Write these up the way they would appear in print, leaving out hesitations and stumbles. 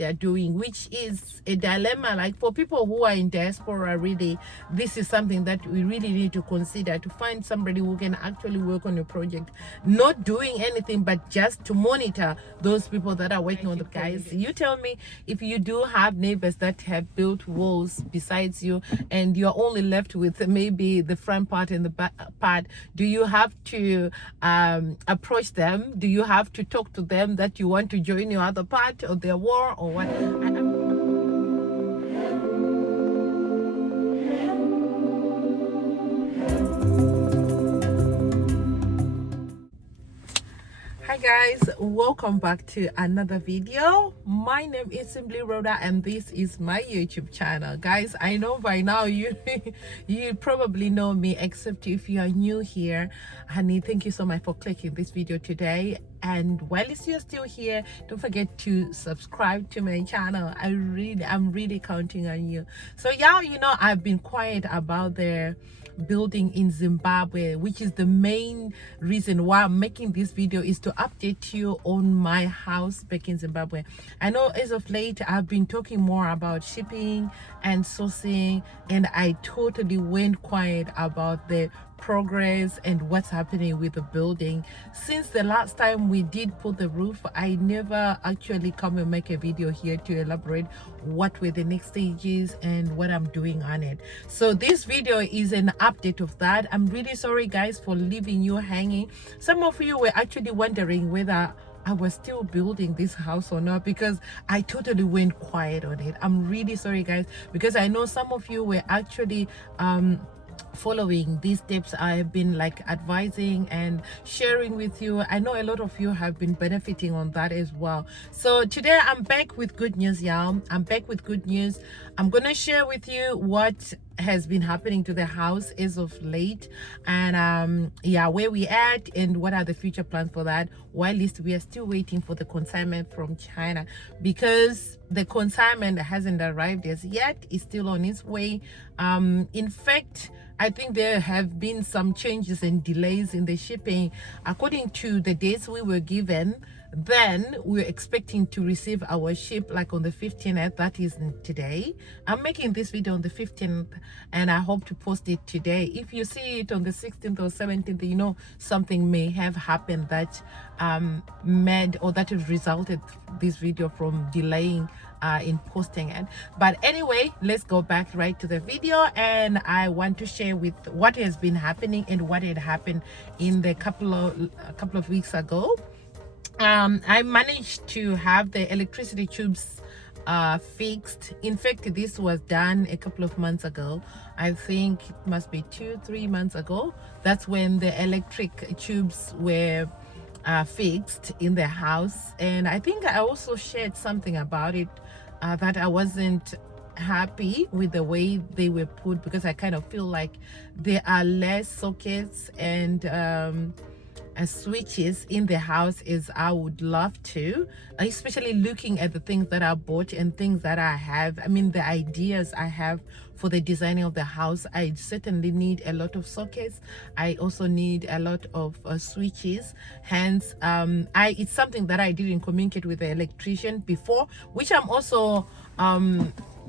they're doing, which is a dilemma. Like for people who are in diaspora, really, this is something that we really need to consider, to find somebody who can actually work on your project, not doing anything but just to monitor those people that are working on the guys. You tell me, if you do have neighbors that have built walls besides you and you're only left with maybe the front part and the back part, do you have to approach them? Do you have to talk to them that you want to join your other part of their war or what? Hi guys, welcome back to another video. My name is Simply Rhoda and this is my YouTube channel. Guys, I know by now you probably know me, except if you are new here. Honey, thank you so much for clicking this video today. And while you're still here, don't forget to subscribe to my channel. I'm really counting on you. So yeah, you know, I've been quiet about the building in Zimbabwe, which is the main reason why I'm making this video, is to update you on my house back in Zimbabwe. I know as of late I've been talking more about shipping and sourcing, and I totally went quiet about the progress and what's happening with the building. Since the last time we did put the roof, I never actually come and make a video here to elaborate what were the next stages and what I'm doing on it. So this video is an update of that. I'm really sorry guys for leaving you hanging. Some of you were actually wondering whether I was still building this house or not, because I totally went quiet on it. I'm really sorry guys, because I know some of you were actually following these steps I've been like advising and sharing with you. I know a lot of you have been benefiting on that as well. So today I'm back with good news, y'all. I'm back with good news. I'm gonna share with you what has been happening to the house as of late, and yeah, where we at and what are the future plans for that, while we are still waiting for the consignment from China, because the consignment hasn't arrived as yet. It's still on its way. In fact, I think there have been some changes and delays in the shipping. According to the dates we were given, then we're expecting to receive our ship like on the 15th. That is today. I'm making this video on the 15th and I hope to post it today. If you see it on the 16th or 17th, you know something may have happened that made or that has resulted this video from delaying in posting it. But anyway, let's go back right to the video, and I want to share with what has been happening and what had happened in the couple of weeks ago. I managed to have the electricity tubes fixed. In fact, this was done a couple of months ago. I think it must be 2-3 months ago. That's when the electric tubes were fixed in the house. And I think I also shared something about it, that I wasn't happy with the way they were put, because I kind of feel like there are less sockets and switches in the house as I would love to, especially looking at the things that I bought and things that I have. I mean, the ideas I have for the designing of the house, I certainly need a lot of sockets. I also need a lot of switches. Hence, it's something that I didn't communicate with the electrician before, which I'm also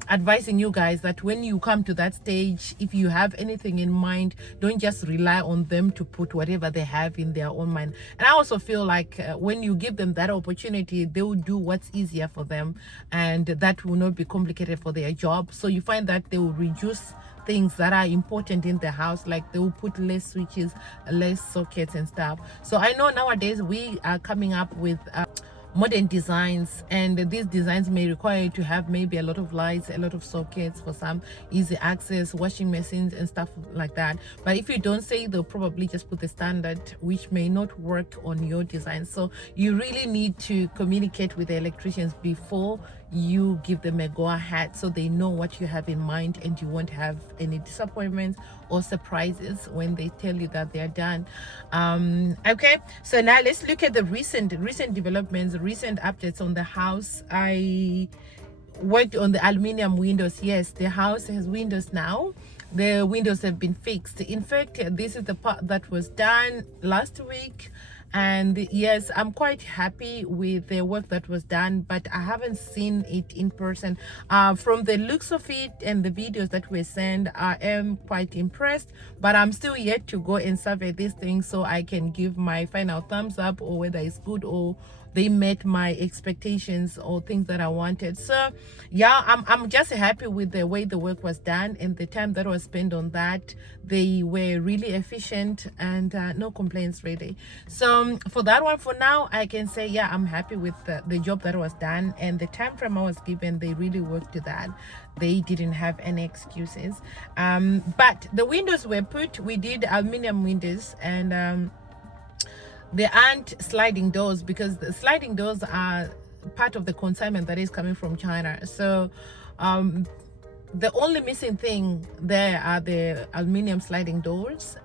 advising you guys that when you come to that stage, if you have anything in mind, don't just rely on them to put whatever they have in their own mind. And I also feel like when you give them that opportunity, they will do what's easier for them, and that will not be complicated for their job. So you find that they will reduce things that are important in the house, like they will put less switches, less sockets and stuff. So I know nowadays we are coming up with modern designs, and these designs may require you to have maybe a lot of lights, a lot of sockets, for some easy access, washing machines and stuff like that. But if you don't say, they'll probably just put the standard, which may not work on your design. So you really need to communicate with the electricians before you give them a go-ahead, so they know what you have in mind and you won't have any disappointments or surprises when they tell you that they are done. Okay, so now let's look at the recent developments, recent updates on the house. I worked on the aluminum windows. Yes, the house has windows now. The windows have been fixed. In fact, this is the part that was done last week, And yes, I'm quite happy with the work that was done, but I haven't seen it in person. From the looks of it and the videos that were sent, I am quite impressed, but I'm still yet to go and survey these things so I can give my final thumbs up, or whether it's good or they met my expectations or things that I wanted. So yeah, I'm just happy with the way the work was done and the time that was spent on that. They were really efficient, and no complaints really. So for that one, for now, I can say yeah, I'm happy with the job that was done, and the time frame I was given, they really worked to that. They didn't have any excuses. But the windows were put. We did aluminum windows, and there aren't sliding doors, because the sliding doors are part of the consignment that is coming from China. So the only missing thing there are the aluminum sliding doors,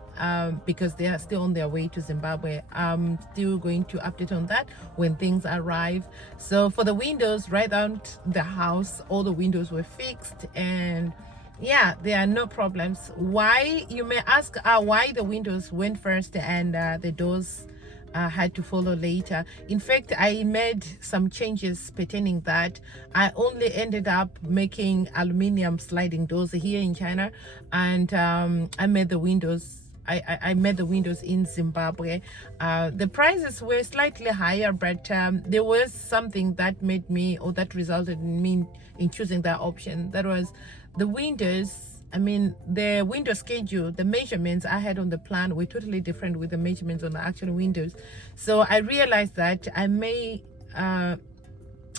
because they are still on their way to Zimbabwe. I'm still going to update on that when things arrive. So for the windows right out the house, all the windows were fixed, and yeah, there are no problems. Why, you may ask, why the windows went first and the doors had to follow later. In fact, I made some changes pertaining that. I only ended up making aluminum sliding doors here in China, and I made the windows. I made the windows in Zimbabwe. The prices were slightly higher, but there was something that made me, or that resulted in me in choosing that option. That was the windows. I mean, the window schedule, the measurements I had on the plan were totally different with the measurements on the actual windows. So I realized that I may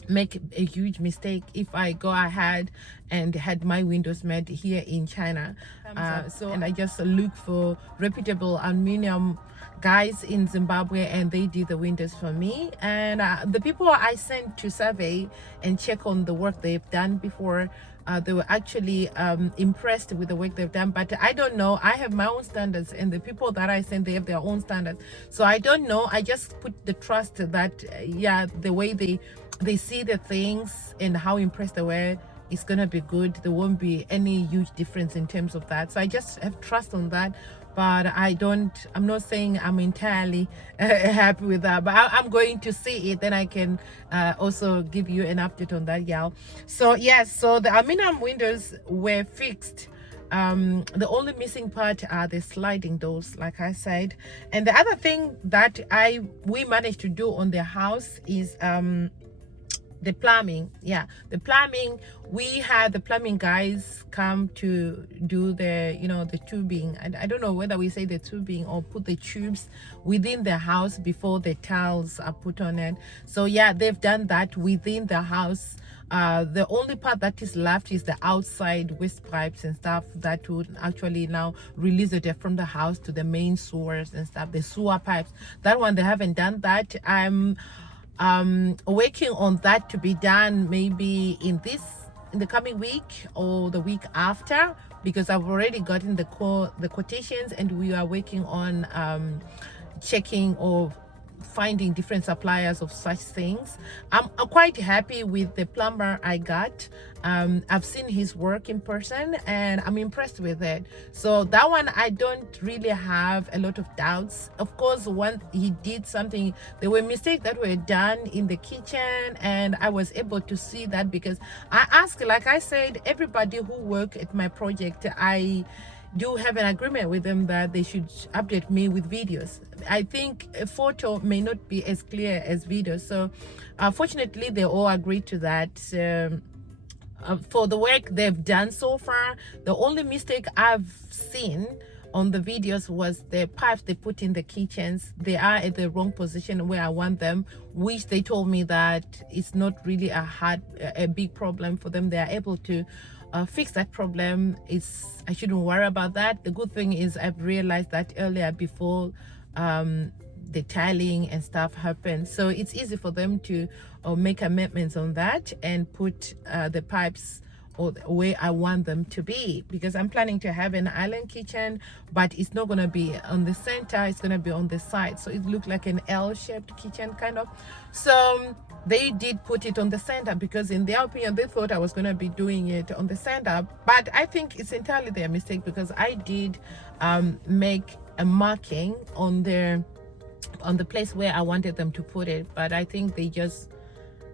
make a huge mistake if I go ahead and had my windows made here in China. And I just look for reputable aluminum guys in Zimbabwe, and they did the windows for me. And the people I sent to survey and check on the work they've done before, they were actually impressed with the work they've done. But I don't know, I have my own standards, and the people that I sent, they have their own standards. So I don't know, I just put the trust that yeah, the way they see the things and how impressed they were, it's gonna be good. There won't be any huge difference in terms of that. So I just have trust on that. But I'm not saying I'm entirely happy with that, but I'm going to see it, then I can also give you an update on that, y'all. So yes, so the aluminum windows were fixed. The only missing part are the sliding doors, like I said. And the other thing that we managed to do on the house is the plumbing. Yeah, the plumbing, we had the plumbing guys come to do the, you know, the tubing. I don't know whether we say the tubing or put the tubes within the house before the tiles are put on it. So yeah, they've done that within the house. The only part that is left is the outside waste pipes and stuff that would actually now release it from the house to the main sewers and stuff, the sewer pipes. That one, they haven't done that. I'm working on that to be done maybe in the coming week or the week after, because I've already gotten the quotations, and we are working on checking or finding different suppliers of such things. I'm quite happy with the plumber I got. I've seen his work in person, and I'm impressed with it. So that one, I don't really have a lot of doubts. Of course, when he did something, there were mistakes that were done in the kitchen, and I was able to see that because I asked, like I said, everybody who worked at my project, I do have an agreement with them that they should update me with videos. I think a photo may not be as clear as video, so fortunately they all agreed to that. For the work they've done so far, the only mistake I've seen on the videos was the pipes they put in the kitchens. They are at the wrong position where I want them, which they told me that it's not really a big problem for them. They are able to fix that problem. I shouldn't worry about that. The good thing is I've realized that earlier, before the tiling and stuff happened, so it's easy for them to make amendments on that and put the pipes or the way I want them to be, because I'm planning to have an island kitchen, but it's not going to be on the center, it's going to be on the side, so it looked like an L-shaped kitchen kind of. So they did put it on the center because in their opinion they thought I was going to be doing it on the center, but I think it's entirely their mistake, because I did make a marking on the on the place where I wanted them to put it, but I think they just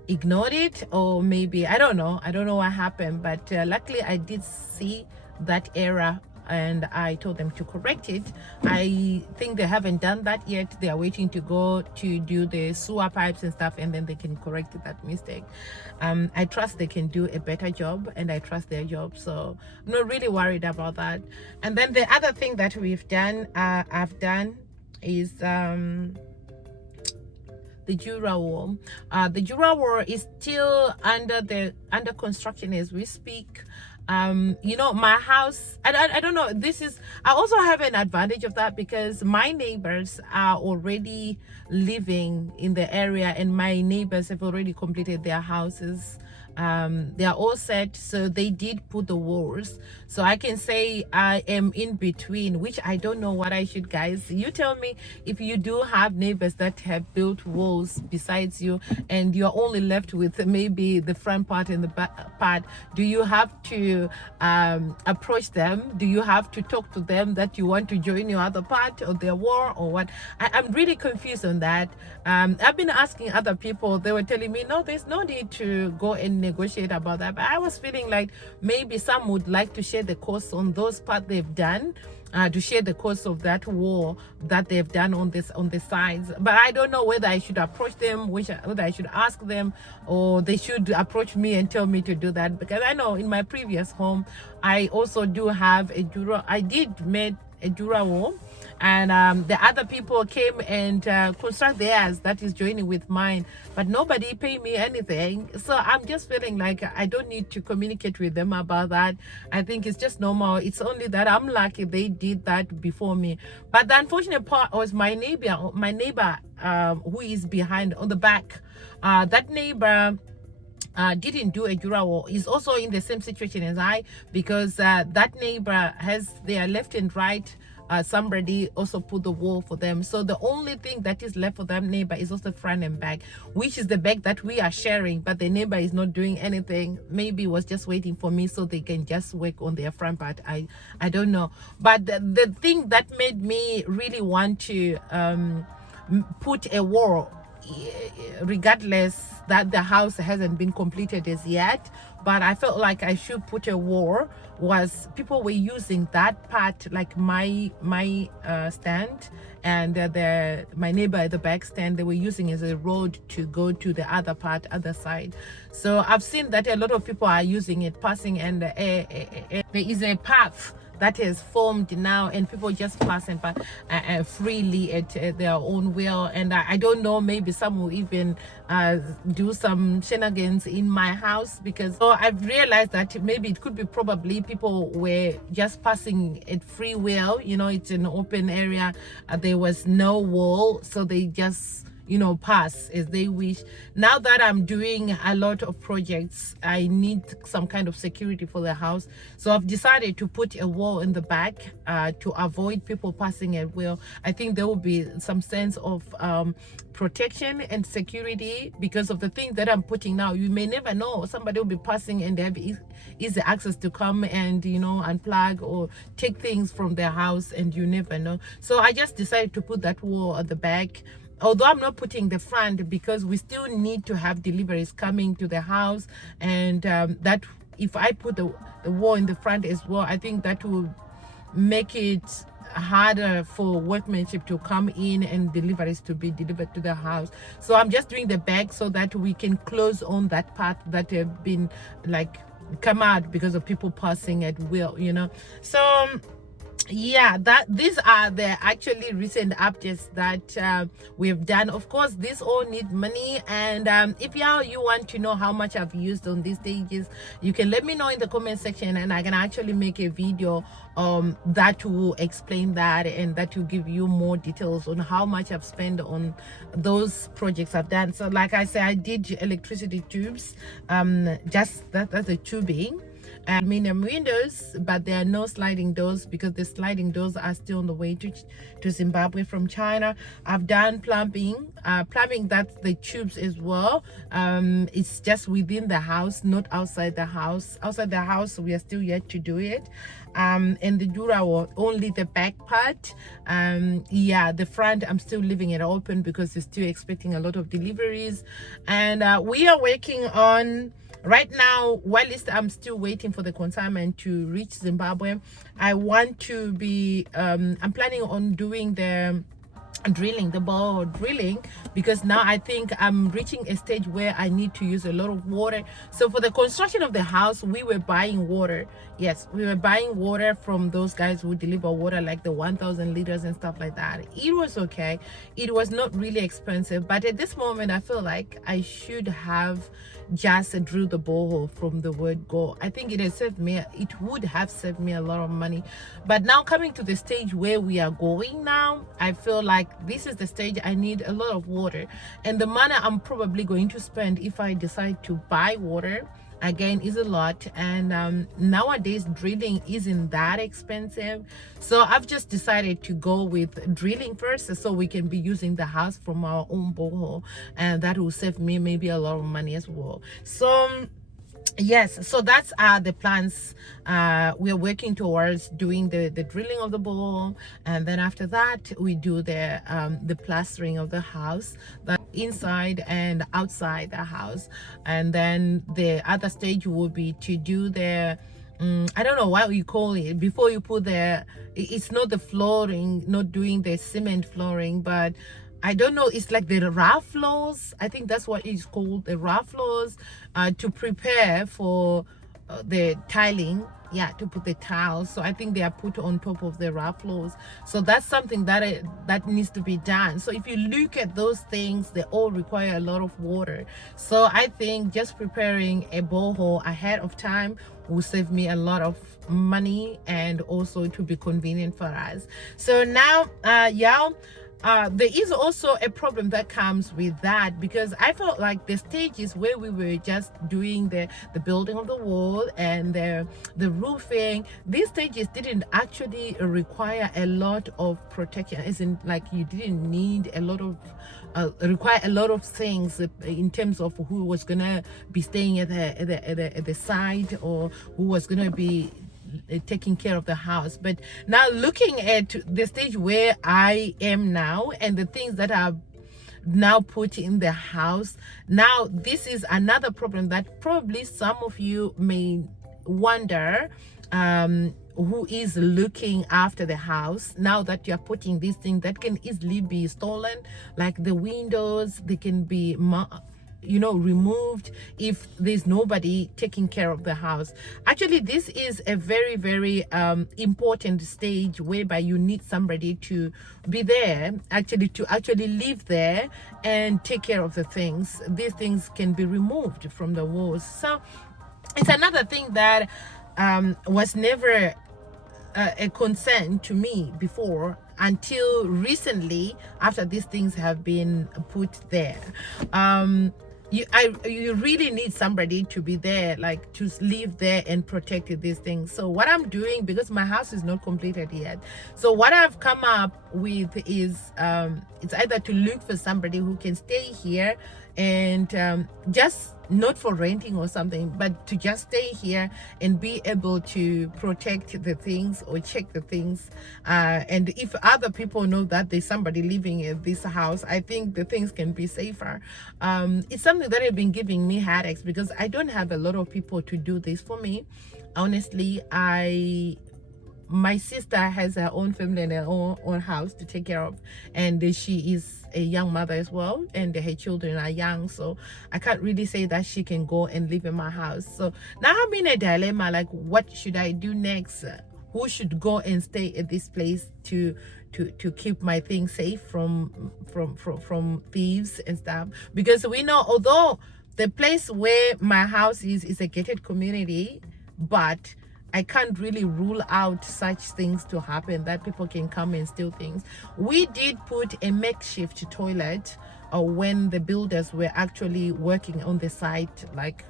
ignored it, or maybe I don't know what happened. But luckily I did see that error and I told them to correct it. I think they haven't done that yet. They are waiting to go to do the sewer pipes and stuff, and then they can correct that mistake. I trust they can do a better job, and I trust their job, so I'm not really worried about that. And then the other thing that we've done, I've done, is the Jura wall. The Jura wall is still under construction as we speak. You know, my house, I don't know, I also have an advantage of that because my neighbors are already living in the area, and my neighbors have already completed their houses. They are all set, so they did put the walls, so I can say I am in between, which I don't know what I should. Guys, you tell me if you do have neighbors that have built walls besides you, and you're only left with maybe the front part and the back part. Do you have to approach them? Do you have to talk to them that you want to join your other part of their wall, or what? I'm really confused on that. I've been asking other people. They were telling me, no, there's no need to go and negotiate about that. But I was feeling like maybe some would like to share the costs on those parts they've done, to share the cost of that wall that they've done on the sides. But I don't know whether I should approach them, whether I should ask them, or they should approach me and tell me to do that, because I know in my previous home I also do have a Jura. I did make a Jura wall, and the other people came and construct theirs that is joining with mine, but nobody paid me anything. So I'm just feeling like I don't need to communicate with them about that. I think it's just normal. It's only that I'm lucky they did that before me. But the unfortunate part was my neighbor who is behind on the back. That neighbor didn't do a Jura wall. Is also in the same situation as I, because that neighbor has their left and right, somebody also put the wall for them. So the only thing that is left for that neighbor is also front and back, which is the back that we are sharing, but the neighbor is not doing anything. Maybe was just waiting for me so they can just work on their front part. I don't know. But the thing that made me really want to put a wall, regardless that the house hasn't been completed as yet, but I felt like I should put a wall, was people were using that part, like my stand and my neighbor at the back stand, they were using as a road to go to the other side. So I've seen that a lot of people are using it, passing, and there is a path that is formed now, and people just pass and freely at their own will. And I don't know, maybe some will even do some shenanigans in my house, because I've realized that maybe it could be probably people were just passing at free will. You know, it's an open area, there was no wall, so they just, you know, pass as they wish. Now that I'm doing a lot of projects, I need some kind of security for the house, so I've decided to put a wall in the back to avoid people passing at will. I think there will be some sense of protection and security because of the thing that I'm putting now. You may never know, somebody will be passing and they have easy access to come and, you know, unplug or take things from their house, and you never know. So I just decided to put that wall at the back, although I'm not putting the front, because we still need to have deliveries coming to the house, and that if I put the wall in the front as well, I think that will make it harder for workmanship to come in and deliveries to be delivered to the house. So I'm just doing the back so that we can close on that part that have been like come out because of people passing at will, you know. So yeah, these are the actually recent updates that we've done. Of course, this all need money, and if you want to know how much I've used on these stages, you can let me know in the comment section, and I can actually make a video that will explain that, and that will give you more details on how much I've spent on those projects I've done. So like I said, I did electricity tubes, just that's the tubing. aluminum windows, but there are no sliding doors because the sliding doors are still on the way to Zimbabwe from China. I've done plumbing, that's the tubes as well. It's just within the house, not outside the house. Outside the house, we are still yet to do it. And the dura was only the back part. Yeah, the front I'm still leaving it open because we're still expecting a lot of deliveries, and we are working on right now. While I'm still waiting for the consignment to reach Zimbabwe, I want to be I'm planning on doing the ball drilling, because now I think I'm reaching a stage where I need to use a lot of water. So for the construction of the house, we were buying water. Yes, we were buying water from those guys who deliver water, like the 1,000 liters and stuff like that. It was okay, it was not really expensive, but at this moment I feel like I should have just drilled the borehole from the word go. I think it would have saved me a lot of money. But now coming to the stage where we are going now, I feel like this is the stage I need a lot of water, and the money I'm probably going to spend if I decide to buy water again is a lot. And nowadays drilling isn't that expensive, so I've just decided to go with drilling first, so we can be using the house from our own borehole, and that will save me maybe a lot of money as well. So yes, so that's the plans. We're working towards doing the drilling of the borehole, and then after that we do the plastering of the house, the inside and outside the house. And then the other stage will be to do the I don't know what you call it before you put it's not the flooring, not doing the cement flooring, but I don't know, it's like the rough floors. I think that's what it's called, the rough floors, to prepare for the tiling. Yeah, to put the tiles. So I think they are put on top of the rough floors. So that's something that needs to be done. So if you look at those things, they all require a lot of water. So I think just preparing a borehole ahead of time will save me a lot of money, and also to be convenient for us. So now there is also a problem that comes with that, because I felt like the stages where we were just doing the building of the wall and the roofing, these stages didn't actually require a lot of protection, as in like you didn't need a lot of require a lot of things in terms of who was gonna be staying at the side, or who was gonna be taking care of the house. But now looking at the stage where I am now, and the things that are now put in the house, now this is another problem that probably some of you may wonder, who is looking after the house now that you're putting these things that can easily be stolen, like the windows. They can be removed if there's nobody taking care of the house. Actually, this is a very, very important stage whereby you need somebody to be there, to actually live there and take care of the things. These things can be removed from the walls. So it's another thing that was never a concern to me before, until recently, after these things have been put there. You really need somebody to be there, like to live there and protect these things. So what I'm doing, because my house is not completed yet, so what I've come up with is it's either to look for somebody who can stay here and just not for renting or something, but to just stay here and be able to protect the things or check the things, and if other people know that there's somebody living in this house, I think the things can be safer. It's something that has been giving me headaches, because I don't have a lot of people to do this for me. Honestly, my sister has her own family and her own house to take care of, and she is a young mother as well, and her children are young, so I can't really say that she can go and live in my house. So now I'm in a dilemma, like what should I do next? Who should go and stay at this place to keep my things safe from thieves and stuff? Because we know, although the place where my house is a gated community, but I can't really rule out such things to happen, that people can come and steal things. We did put a makeshift toilet when the builders were actually working on the site, like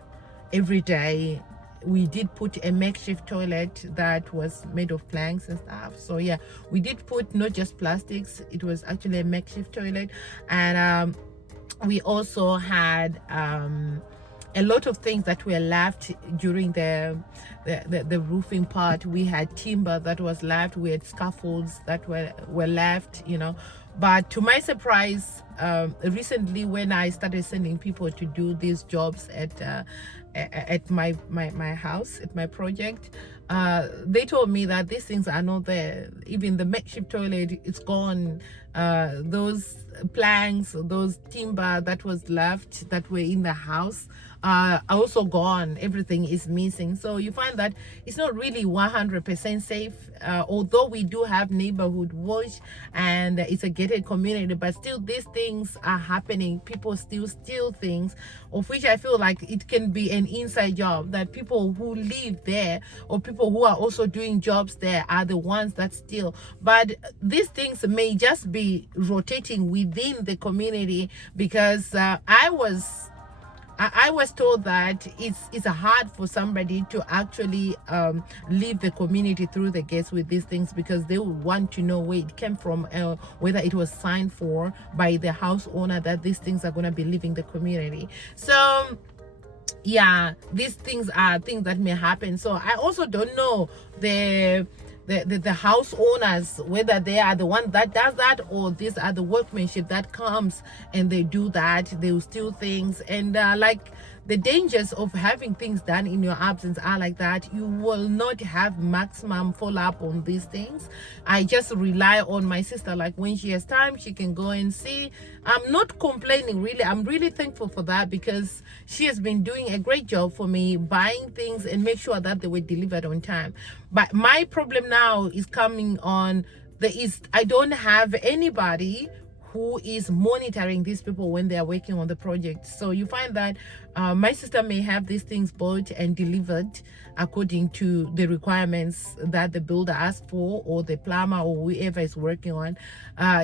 every day, we did put a makeshift toilet that was made of planks and stuff. So yeah, we did put not just plastics, it was actually a makeshift toilet. And we also had a lot of things that were left during the roofing part. We had timber that was left, we had scaffolds that were left, you know. But to my surprise, recently when I started sending people to do these jobs at my house, at my project, they told me that these things are not there. Even the makeshift toilet, it's gone. Those planks, those timber that was left that were in the house are also gone. Everything is missing. So you find that it's not really 100% safe, although we do have neighborhood watch and it's a gated community, but still these things are happening. People still steal things, of which I feel like it can be an inside job, that people who live there or people who are also doing jobs there are the ones that steal. But these things may just be rotating within the community, because I was told that it's hard for somebody to actually leave the community through the gates with these things, because they will want to know where it came from, whether it was signed for by the house owner that these things are going to be leaving the community. So yeah, these things are things that may happen. So I also don't know the house owners, whether they are the one that does that, or these are the workmanship that comes and they do that, they will steal things. And like the dangers of having things done in your absence are like that. You will not have maximum follow-up on these things. I just rely on my sister, like when she has time she can go and see. I'm not complaining, really. I'm really thankful for that, because she has been doing a great job for me, buying things and make sure that they were delivered on time. But my problem now is coming on I don't have anybody who is monitoring these people when they are working on the project. So you find that my sister may have these things bought and delivered according to the requirements that the builder asked for, or the plumber or whoever is working on.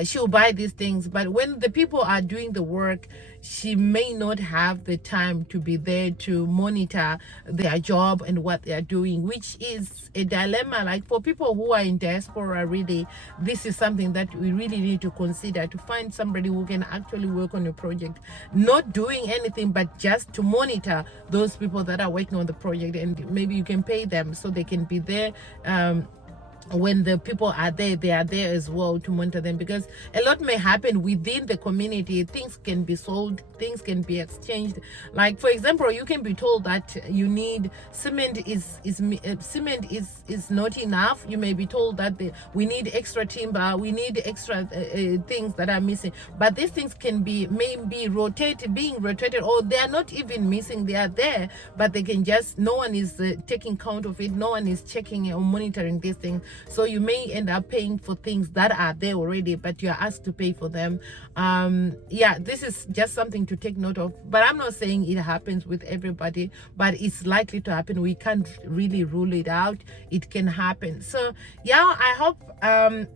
She'll buy these things, but when the people are doing the work, she may not have the time to be there to monitor their job and what they are doing, which is a dilemma. Like for people who are in diaspora, really, this is something that we really need to consider, to find somebody who can actually work on a project, not doing anything but just to monitor those people that are working on the project. And maybe you can pay them so they can be there when the people are there, they are there as well to monitor them, because a lot may happen within the community. Things can be sold, things can be exchanged. Like for example, you can be told that you need cement cement is not enough. You may be told that we need extra timber, we need extra things that are missing, but these things can be maybe being rotated, or they are not even missing, they are there, but they can just, no one is taking count of it, no one is checking or monitoring these things. So you may end up paying for things that are there already, but you're asked to pay for them. Yeah, this is just something to take note of, but I'm not saying it happens with everybody, but it's likely to happen. We can't really rule it out. It can happen. So yeah, I hope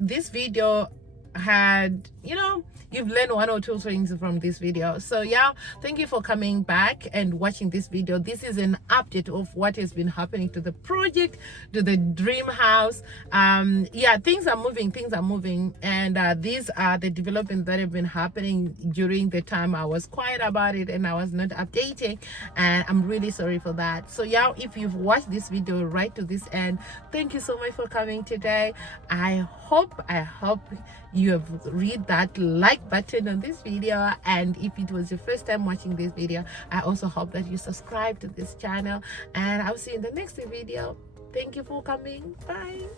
this video had, you know, you've learned one or two things from this video. So yeah, thank you for coming back and watching this video. This is an update of what has been happening to the project, to the dream house. Yeah, things are moving, and these are the developments that have been happening during the time I was quiet about it and I was not updating, and I'm really sorry for that. So yeah, if you've watched this video right to this end, thank you so much for coming today. I hope you have read that like button on this video, and if it was your first time watching this video, I also hope that you subscribe to this channel, and I'll see you in the next video. Thank you for coming. Bye.